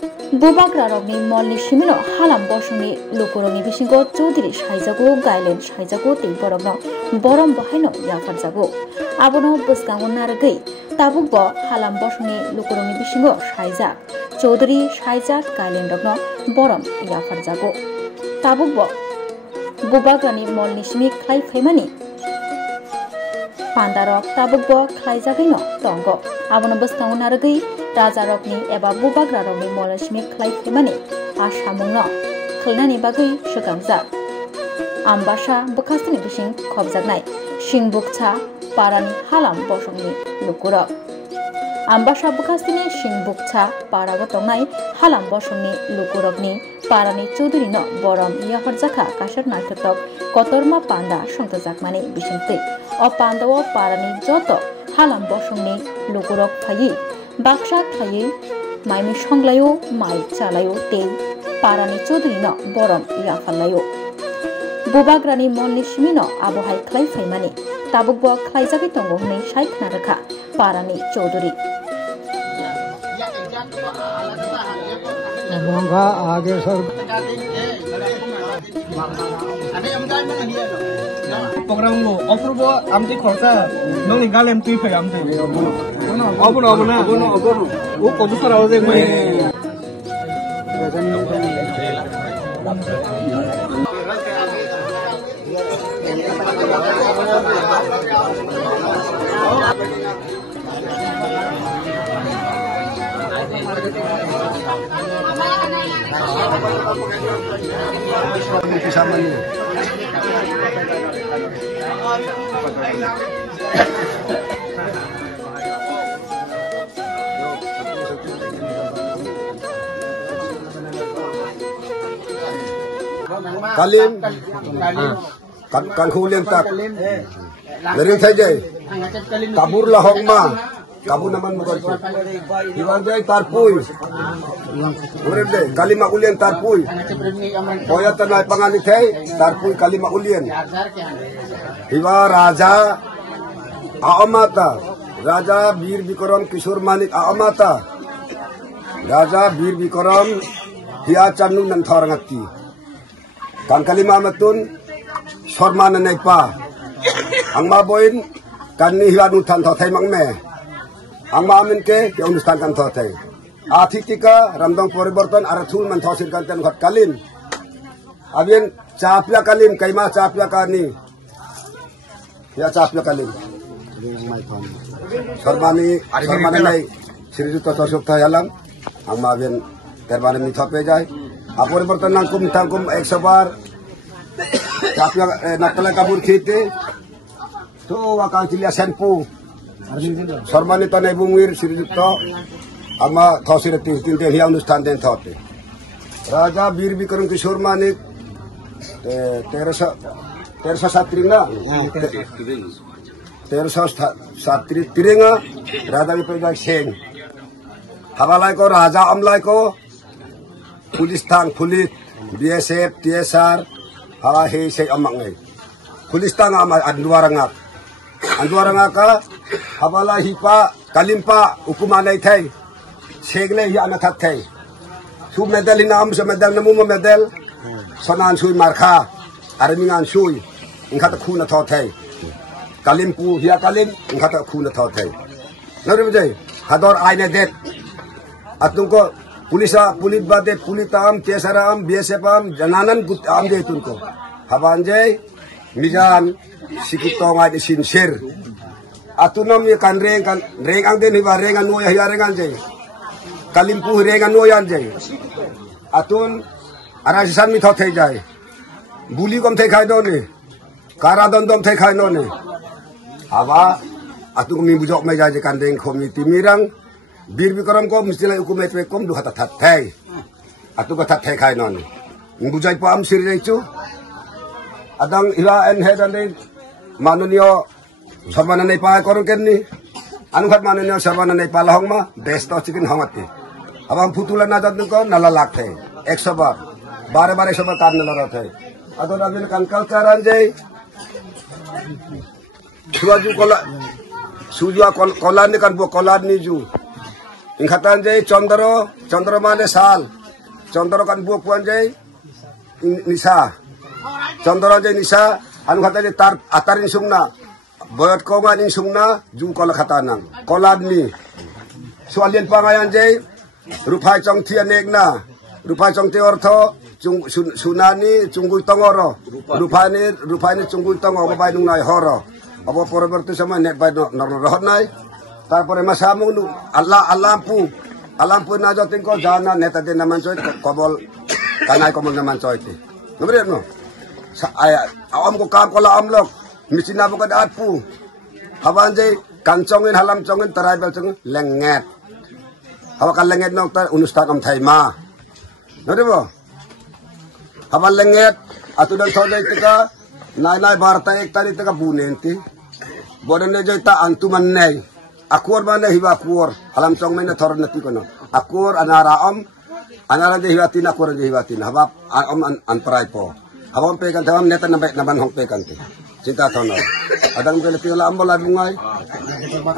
Bubagra rokni molni shimino halam bosungni lukuroni bisingo Chaudhary saijago gailen saijago tei borokno borom bahaino yafarjago abono bwskango nargui tabukbo halam bosungni lukuroni bisingo saijak Chaudhary saijak gailen rokno borom yafarjago tabukbo Bubagrani molni shimi khlai phaimani pandarok tabukbo khlaijagaino tongo abono bwskango nargui Raja Rokni eba Bubagra Rokni molashmi khlai phaimani asamungno khlnani bagui shukangjak ambasha bukhastini bising khobjaknai singbukcha parani halam bosongni lukurok ambasha bukhastini singbukcha parago tongnai halam bosongni lukurokni parani Chaudhary no borom yafarjaka kasar naitotok kotorma panda songtojakmani bisingtwi o pandao parani joto halam bosongni lukurok phai Baksa khayi maimi songlayo mai chalayo tei parani Chaudhary no borom yafalayo Bubagrani molni shimino abohai khlai phaimani tabukbo khlaijagi tongo hne saikna rakha parani Chaudhary Bangga आगे sir program lo approve amti khorsa nong galem tui phe amti abono o kodu sara ode moi Kalim kan kulian tak dari saja kabur lah hongma kabur naman mo kalpo iwan jay tarpuy urede kalima ulian tarpuy koya tanay pangalit hay tarpuy kalima ulian iwa raja aamata raja Bir Bikram Kishore Malik aamata raja Bir Bikram hiya chanu nan thorangati kan kalima matun sormana naipa ang maboin kan ni hiya nu than thai mang me ang maamin ke yung অনুষ্ঠান kan thotay atitika ramdang poriborton arathul man thosir kan ten khat kalin abien chapla kalim kaima chapla kani ya chapla kalim sormani nai srijuta tosok thayalam ang maabien terbane mi thope jay aporiborton nangkum tangkum 100 bar chapla nakala kabur khite to wakang chilia senpu Sormani tanay bungwir Srijuta ama thosir tinte hiya অনুষ্ঠান den thote Raja Bir Bikram Kishore Malik 1307 na 1307 tirenga Raja Bipajak Singh habalai ko Raja amlai ko pulis thang pulis BSF TSR hawa he se amangai pulis thang ama anduarangak ka habala hipa kalimpa ukumanay thay segle hi anathat thay su medal hinam sa medal namu medal sanan sui markha armingan sui ingkhat khuna tho thay kalimpu hiya kalim ingkhat khuna tho thay nari bajai hador aine det atungko pulis bade pulitam tesaram bsfam jananan gut am de tunko habanje mijan sikitong ay sincere atunam ye kan reng ang den hiwa reng anu ya reng anjay kalimpu reng anu yan jay atun arasisan mi thot thai jay buli kom thai khai do ne karadon dom thai khai no ne aba atun mi bujok me jay kan reng khomi timirang Bir Bikram ko mistila ukumet pe kom du hata that thai atu ko that thai khai no ne bujai pa am sir chu adang ila en hedan de manunyo Sarwana nai pa koron kenni anukhat manunyo sarwana nai pa lahong ma besto chicken hongati abang putulan na jadun ko nalalak the 100 bar bare 100 bar tar nala the adon abin kan culture jay suju kola ni kan bo kola ni ju ingkatan jay Condro mane sal Condro kan buah puan jay Nisa Condro jay Nisa anu kata jay atarin sungna boyot kongan in sungna jung kola katanang kolad ni soalien pangayan jay rupai chong tian negna rupai chong teortho chung sunani chungguy tongoro rupani chungguy tongo babay nung nai horo abo poroberto sama net bay norohot nai tarpore masamung nu alampu na joting ko jana neta din naman soy kobol kanay ko naman soy ti nubret no awam ko kam kola amlok misina ko kad atpu hawan jay kancongin halam congin tribal congin lenget hawakan lenget nong tar unustak am thaima nodebo hawan lenget atu dan sodai tika nai barta ek tari tika bunenti bodane jay ta antuman nei akur mana hiba akur alam cong mana thor nati kono akur anara de hibatin akur de hibatin habab om anprai po habam pe kan tawam neta naban hong pe kan cinta thono adang ke lepi la ambol bungai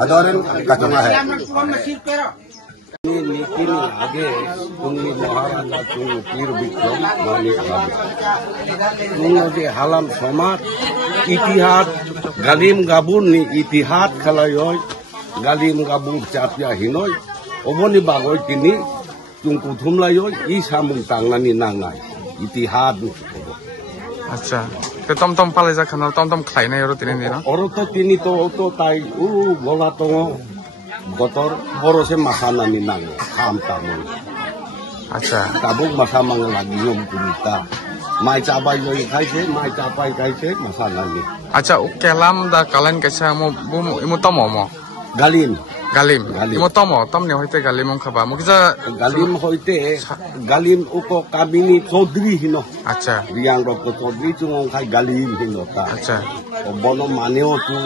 adoren kacama hai ini kini age tungi Maharaja tungi Pir Bikram Manik tungi de halam somat itihad galim gabun ni itihad khalayoy galim gabung capya hinoy oboni bagoy kini tungku thumlayoy I samung tangnani nangai itihad acha te tom pale ja khana tom khlai nai ro tini no oro to tini to tai bola to gotor borose masanani nang ham tamun acha tabuk masamang lagi yom kunita mai cabai yoi kai se masanani acha kelam da kalan kaisa mo imu tomo mo galim imu tomo tom ne hoite galim ong khaba mo kisa galim hoite galim uko kabini Chaudhry hino acha riang rok Chaudhry chungong khai galim hino ta acha obono maneo tu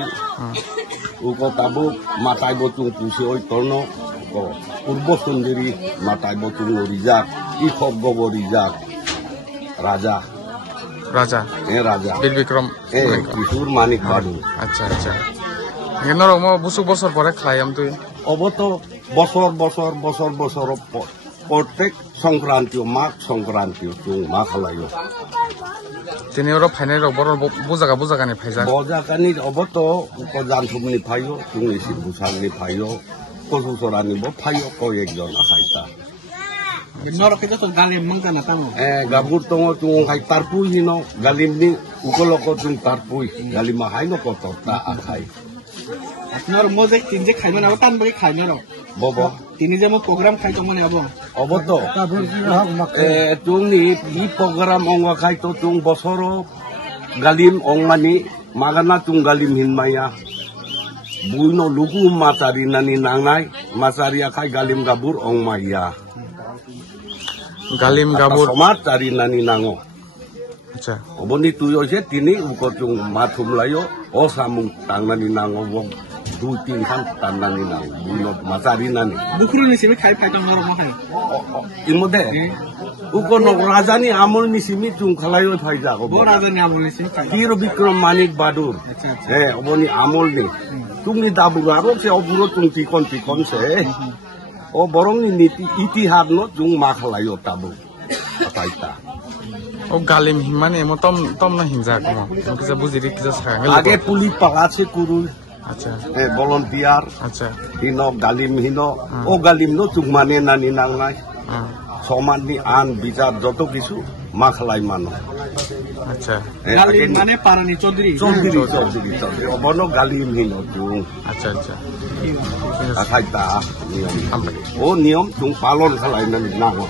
uko tabuk matai botung pusi oi torno ko purbo sundiri matai botung orijak ikhop goborijak raja raja Bir Bikram Kishur Manik Badu acha Ngenor mo busuk bosor pore khlayam tu oboto bosor protek Songkranti mak Songkranti tung makhalayo tini oro phainai ro bor bujaga ni phaija bojakani oboto ko janthum ni phayo tung isi busang ni phayo ko susorani bo phayo ko ekjon asaita Nor kita to galim mangkana tamo gabur tongo tung khai tarpui hino galim ni ukoloko tung tarpui galim haino ko torta akai আপনার মজে তিনজে খাইবেন আবার টান বাকি খাইবে না bobo তিনি যে mo program খাই তো মনে আবো oboto tungni I program ongwa khai to tung bosoro galim ongmani magana tung galim hinmaya buino lugu matari nani nangai masaria khai galim gabur ongmaya galim gabur somat tari nani nango acha oboni tuyo je tini uko tung mathum layo o samung tangnani nango wong 2-3 kan tanani nang buino masari nani বুকুরু নিসিমি খাই তো নর মতে imode uko no rajani amol nisimi tung khalayo phai jago বড় রাজনী আমল নিসিমি খাই Pir Bikram Manik Badur oboni amol ni tungni dabugaro se oburo tung tikon se o borong ni niti itihad no tung makhalayo tabu ataita o galim himane mo tom na hinja ko kisa bujiri kisa sangal age puli pagache kuru acha volunteer acha hino galim hino o galim no tung mane nani nangai soman ni an bicar joto kisu makhlai mano acha গালিম মানে পারানি Chowdhury obono galim hino tung acha akaita niom o niom tung palon khalai nani nango